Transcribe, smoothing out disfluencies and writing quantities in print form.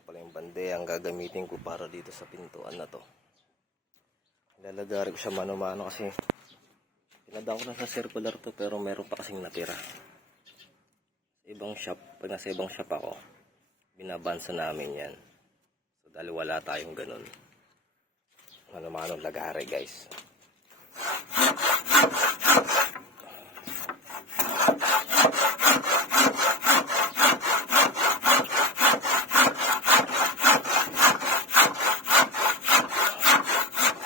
nga pala yung bande ang gagamitin ko para dito sa pintuan na to. Ilalagari ko siya mano-mano kasi pinadaan ko na sa circular to pero meron pa kasing natira. Sa ibang shop, pag nasa ibang shop ako, binabansa namin yan. So dahil wala tayong ganun. Mano-mano lagari guys.